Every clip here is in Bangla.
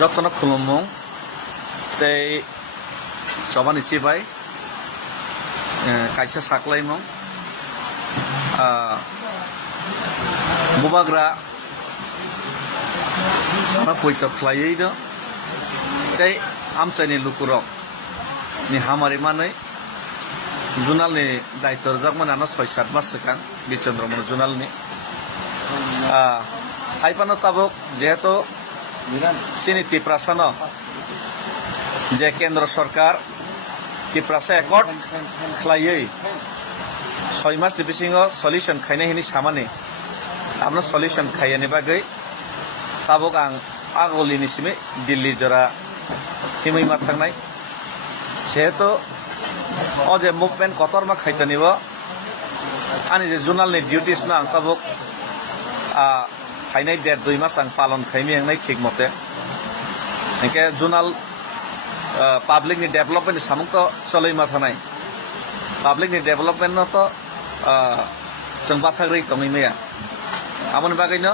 যতন খুলুমুং tei chobani chibai kaisa saklaimung bubagra na poito khlaiei do tei amsaini lukurok ni hamari manai junal ni daittor jakmana no 6-7 mas sekang bichandramon junal ni haipano tabok jehetu sini tiprasano je kendra sarkar tiprasa accord khlaiei 6 mas ni bisingo solution khaina hini samani amno solution khaiyani bagai tabok ang agoli ni simi dilli jora himui ma thangnai sehetu o je movement kotorma khaitanibo ani je journal ni duties na ang tabok khainai 1.5-2 mas ang palon khaimi ang nai thik mote engke journal public ni development ni samung to choloi ma thanai public ni development no to जों बाथाग्रै तङै मैया आमोन बागैनो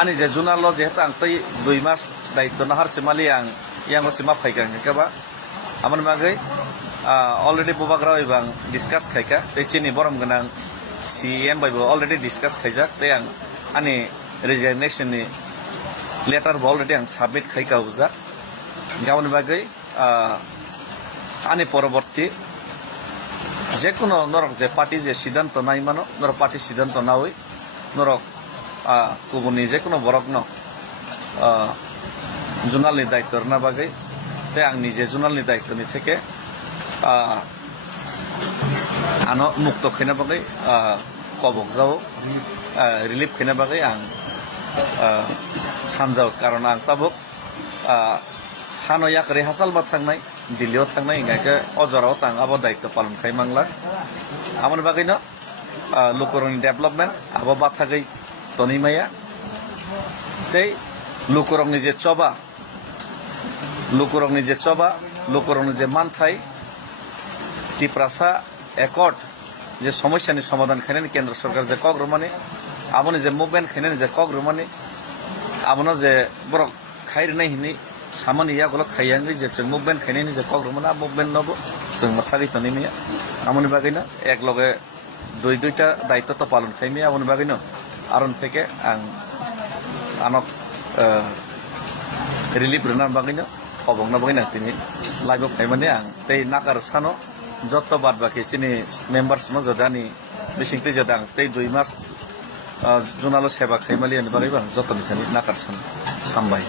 आनि जे जुनारल जेहेतु आं तै 2 मास दायित्व नाहार सिमालि आं यांगो सिमा फाइगां केबा आमोन बागै अलरेडी बुबाग्रा इबां डिसकास खायका बेचिनि बरम गोनां सीएम बायबो अलरेडी डिसकास खायजाक ते आं आनि रिजिगनेशन नि लेटार बो अलरेडी आं सबमिट खायका उजा गावनि बागै आनि परबर्ती যে কোনো নরক যে পার্টি যে সিদ্ধান্ত নাই মানো নরক পার্টি সিদ্ধান্ত না হই নরক গুবুনি যে কোনো বরক ন জুনালনি দায়িত্ব না বাগৈ তে আं নিজে জুনালনি দায়িত্বনি থেকে আনো মুক্ত খাইনা বাগৈ কবক যাও রিলিফ খাইনা বাগৈ আं সানজাও কারণ আं তাবক হানো ইয়াকরে হাসাল বা থাকনাই দিল্লিও थांनाय इंगाके अजराव तां आबो दायित्व पालन खायमांला आमोन बागैनो लुकुरंनि डेभलपमेन्ट आबो बाथागै तनिमाया तै लुकुरंनि जे चबा लुकुरंनि जे मानथाय तिप्रासा एकर्ड जे समस्यानि समाधान खायनायनि केन्द्र सरकार जे कग्रमानि आबोनि जे मुभमेन्ट खायनायनि जे कग्रमानि आबोनो जे बरक खायरनाय हिनि सामानि यागोल खायांगै जे जों मुभमेन्ट खायनायनि जे कग्रमना मुभमेन्ट नबो जों माथागै तनिमिया आमोन बागैनो एक लगे 2-2टा दायित्व तो पालन खायमिया आमोन बागैनो आरन थेके आं आनक रिलिफ रना बागैनो कबंगना बागैनो तिनि लाइभ खायमाने आं तै नाकार सानो जत्त बाद बाकी सिनि मेम्बार्स म जदानि बिसिंते जदां तै 2 मास जुनालो सेवा खायमालि अनि बागैबा जत्तनि थानि नाकार सानो हामबाय